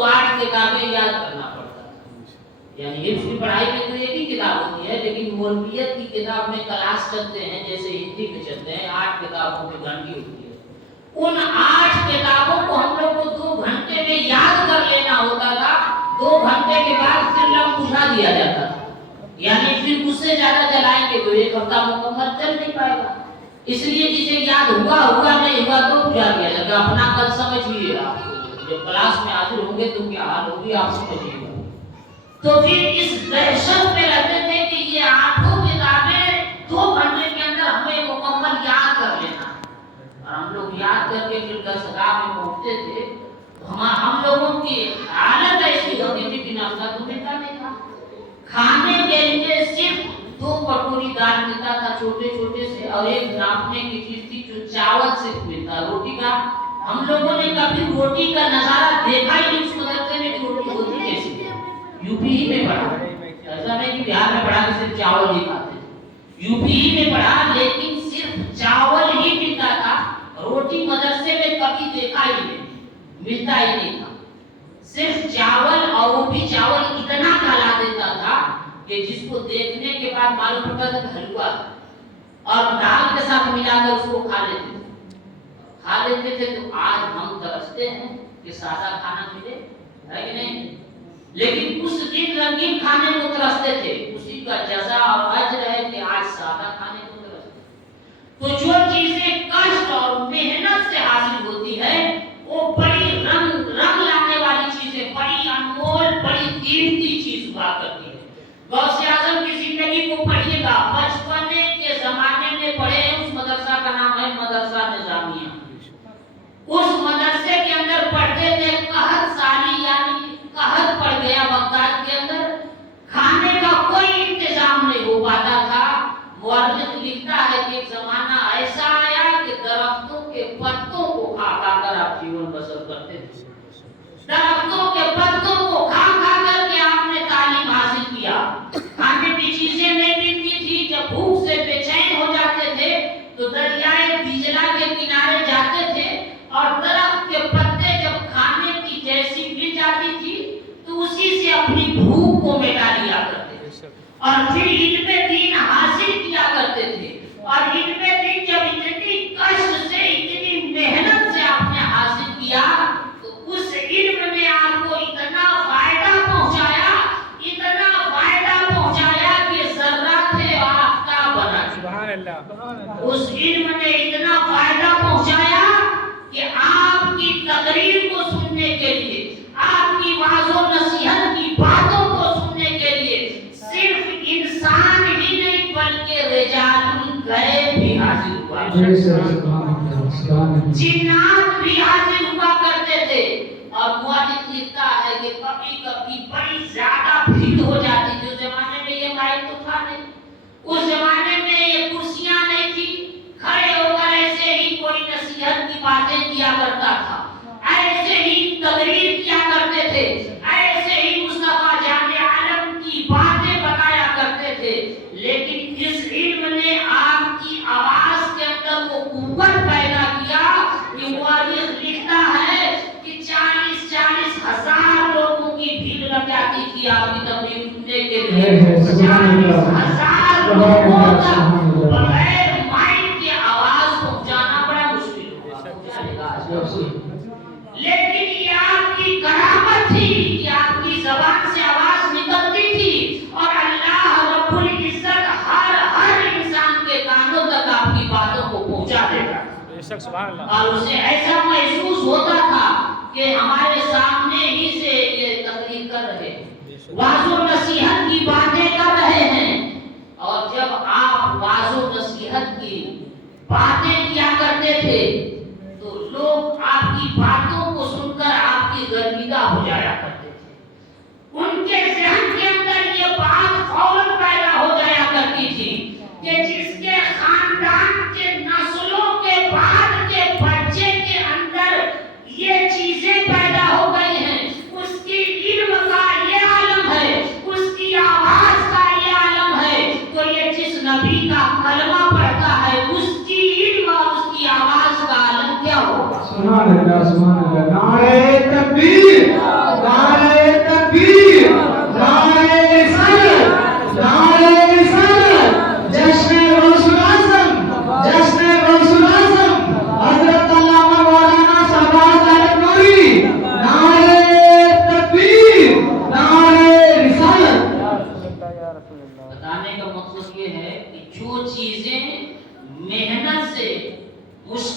को 8 किताबें याद करना पड़ता था। यानी हिफ्ज की पढ़ाई में तो एक ही किताब होती है, लेकिन मौलवियत की किताब में क्लास चलते हैं जैसे हिंदी में चलते हैं, 8 किताबों की घंटी होती है। उन 8 किताबों को हम लोग को 2 घंटे में याद कर लेना होता था। 2 घंटे के बाद फिर लम बुझा दिया जाता था, यानी फिर उससे ज्यादा चलाएंगे तो 1 हफ्ता मुकम्मल चल नहीं पाएगा। इसलिए जिसे याद हुआ नहीं हुआ तो बुझा दिया जाएगा। अपना कल समझिए, आप जब क्लास में हाजिर होंगे तो क्या हाल होगी आप समझिएगा। तो फिर इस दहशत में रहते थे कि ये 8 किताबें 2 घंटे के अंदर हमें मुकम्मल याद कर लेना। और हम लोग याद करके फिर दरसगाह में पहुंचते थे, हम लोगों की हालत ऐसी होती थी कि नाश्ता तो मिलता नहीं था। खाने के लिए सिर्फ 2 कटोरी दाल मिलता था छोटे छोटे से, और एक नापने की चीज थी जो चावल से मिलता। रोटी का हम लोगों ने कभी रोटी का नजारा देखा ही नहीं। उस मदरसे में रोटी होती कैसी, यूपी ही में पढ़ा, ऐसा नहीं कि बिहार में पढ़ा कि सिर्फ चावल ही खाते थे। यूपी ही में पढ़ा, लेकिन सिर्फ चावल ही मिलता था। रोटी मदरसे में कभी देखा ही नहीं, मिलता ही नहीं था। सिर्फ चावल, और वो भी चावल इतना काला देता था कि जिसको देखने के बाद मालूम पड़ता था हलवा, और दाल के साथ मिलाकर उसको खा लेते थे। तो आज हम तरसते हैं कि सादा खाना मिले, है कि नहीं? लेकिन उस दिन रंगीन खाने को तरसते थे। उसी का जज़ा और अज्र है कि आज सादा खाने को तरसते। तो जो चीजें कष्ट और मेहनत से हासिल होती है, वो बड़ी रंग लाने वाली चीजें, बड़ी अनमोल, बड़ी कीमती चीज हुआ करती है। गौसे आजम की जिंदगी को पढ़िएगा, बचपने के जमाने में पढ़े। उस मदरसा का नाम है मदरसा निजामिया। उस मदरसे के अंदर पढ़ते थे कहत साली, यानी कहत पड़ गया बगदाद के अंदर, खाने का कोई इंतजाम नहीं हो पाता था। मुअर्रिख लिखता है कि एक जमाना ऐसा आया कि दरख्तों के पत्तों को खा कर आप जीवन बसर करते थे। दरख्तों के पत्तों को खा करके आपने तालीम हासिल किया। खाने की चीजें नहीं मिलती थी। जब भूख से बेचैन हो जाते थे तो दरियाए दिजला के किनारे जाते थे, और दरख्त के पत्ते जब खाने की जैसी मिल जाती थी तो उसी से अपनी भूख को मिटा लिया करते थे, और फिर इल्म दीन हासिल किया करते थे। और इल्म दीन जब इतनी कष्ट से, इतनी मेहनत से आपने हासिल किया, तो उस इल्म ने आपको इतना फायदा पहुंचाया कि ज़र्रात आफ़ताब बना दिया। सुभान अल्लाह। उस इल्म ने इतना फायदा पहुंचाया कि आपकी तकरीर को सुनने के लिए, आपकी वाज़ो नसीहत की बातों को सुनने के लिए सिर्फ इंसान ही नहीं बल्कि रिजालुल गैब भी हाजिर हुआ, जिन्नात भी हाजिर हुआ करते थे। और मुअल्लिफ लिखता है कि कभी कभी बड़ी ज्यादा भीड़ हो जाती थी। उस जमाने में ये माइक तो था नहीं, उस जमाने में ये कुर्सियां नहीं थी, खड़े होकर ऐसे ही कोई नसीहत की बातें किया करता था, ऐसे ही तकरीर किया करते थे, ऐसे ही मुस्तफा जाने आलम की बातें बताया करते थे। लेकिन इस इल्म ने आपकी आवाज के अंदर वो कुव्वत पैदा किया कि मुअल्लिफ लिखता है कि 40-40 हजार लोगों की भीड़ लग जाती थी आपकी तकरीर सुनने के लिए। 40 हजार लोगों तक बगैर माइक की आवाज पहुंचाना बड़ा मुश्किल होगा। लेकिन ये आपकी करामत थी कि आपकी जबान से आवाज निकलती थी, और अल्लाह रब्बुल इज्जत हर इंसान के कानों तक आपकी बातों को पहुंचा देगा। और उसे ऐसा महसूस होता था कि हमारे सामने ही से ये तकरीर कर रहे हैं, वाज़ो नसीहत की बातें कर रहे हैं। और जब आप वाज़ो नसीहत की बातें किया करते थे तो लोग आपकी बातों को सुनकर आपकी गर्मिदा हो जाया करते थे। उनके ज़हन के अंदर ये बात फौरन पैदा हो जाया करती थी कि जिसके खानदान के नस्लों के बाद के बच्चे के अंदर ये चीजें पैदा हो गई हैं, उसकी इल्म का ये आलम है, उसकी आवाज का ये आलम है। तो ये जिस नबी का कलमा पढ़ता है उसकी इल्म और उसकी आवाज का आलम क्या होगा? सुभान अल्लाह, सुभान अल्लाह। नारे तकबीर,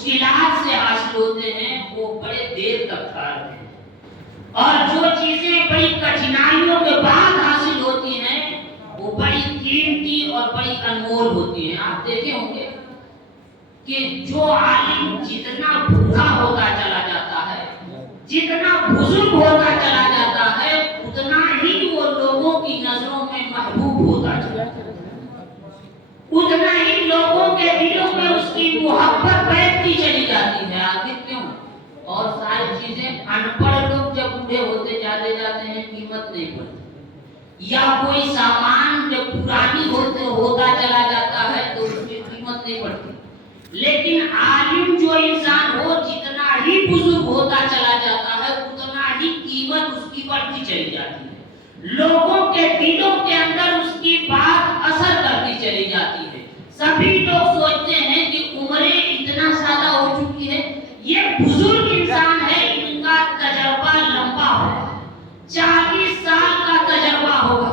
مشکلات سے حاصل ہوتے ہیں وہ بڑے دیر تک ٹھہرتے ہیں، اور جو چیزیں بڑی کٹھنائیوں کے بعد حاصل ہوتی ہیں وہ بڑی قیمتی اور بڑی انمول ہوتی ہیں۔ آپ دیکھے ہوں گے کہ جو عالم جتنا بوڑھا ہوتا چلا جاتا ہے، جتنا بزرگ ہوتا چلا جاتا ہے، اتنا ہی وہ لوگوں کی نظروں میں محبوب ہوتا چلا جاتا ہے، اتنا ہی لوگوں کے دلوں میں اس کی محبت بیٹھتی چلی جاتی ہے۔ آخر کیوں؟ اور ساری چیزیں ان پڑھ لوگ جب بوڑھے ہوتے چلے جاتے ہیں قیمت نہیں بڑھتی، یا کوئی سامان جب پرانی ہوتا چلا جاتا ہے تو اس کی قیمت نہیں بڑھتی، لیکن عالم جو انسان ہو جتنا ہی بزرگ ہوتا چلا جاتا ہے اتنا ہی قیمت اس کی بڑھتی چلی جاتی ہے، لوگوں کے دلوں کے اندر اس کی بات اثر کرتی چلی جاتی ہے۔ سبھی لوگ سوچتے ہیں کہ عمریں اتنا زیادہ ہو چکی ہے، یہ بزرگ انسان ہے، ان کا تجربہ لمبا ہوگا، 40 سال کا تجربہ ہوگا،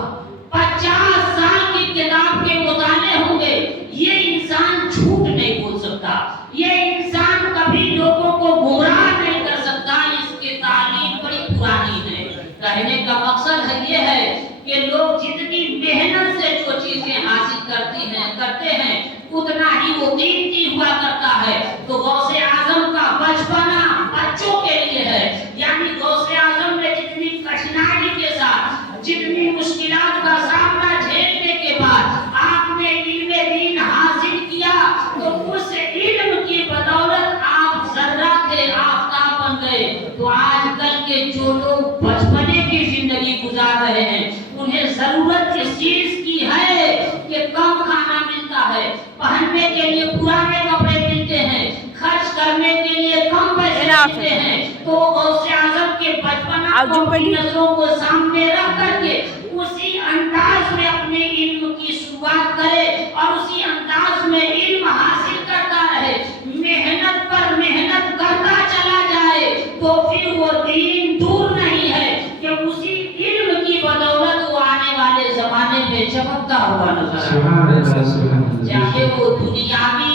50 سال کی کتاب کے مطالعے ہوں گے، یہ انسان جھوٹ نہیں بول سکتا، یہ انسان کبھی لوگوں کو گمراہ نہیں کر سکتا، اس کی تعلیم بڑی پرانی ہے۔ کہنے کا مقصد ہے یہ ہے کہ لوگ جتنی محنت سے جو چیزیں حاصل کرتے ہیں اتنا ہی وہ قیمتی ہوا کرتا ہے۔ تو غوث اعظم کا بچپنا بچوں کے لیے ہے، یعنی غوث اعظم نے جتنی کٹھنائی کے ساتھ، جتنی مشکلات کا سامنا جھیلنے کے بعد آپ نے علم دین حاصل کیا تو اس علم کی بدولت آپ ذرہ تھے، آفتاب بن گئے۔ تو آج کل کے جو لوگ بچپنے کی زندگی گزار رہے ہیں انہیں ضرورت اس چیز کی ہے کہ کم کھانا ملتا ہے، پہننے کے لیے پرانے کپڑے ملتے ہیں، خرچ کرنے کے لیے کم پیسے ملتے ہیں۔ تو غوث اعظم کے بچپنا کو اپنی نظروں کو سامنے رکھ کر کے اسی انداز میں اپنے علم کی شروعات کرے اور اسی انداز میں علم حاصل کرتا رہے، محنت پر محنت کرتا چلا جائے، تو پھر وہ دین دور نہیں ہے کہ اسی علم کی بدولت وہ آنے والے زمانے میں چمکتا ہوا نظر آئے، چاہے وہ دنیاوی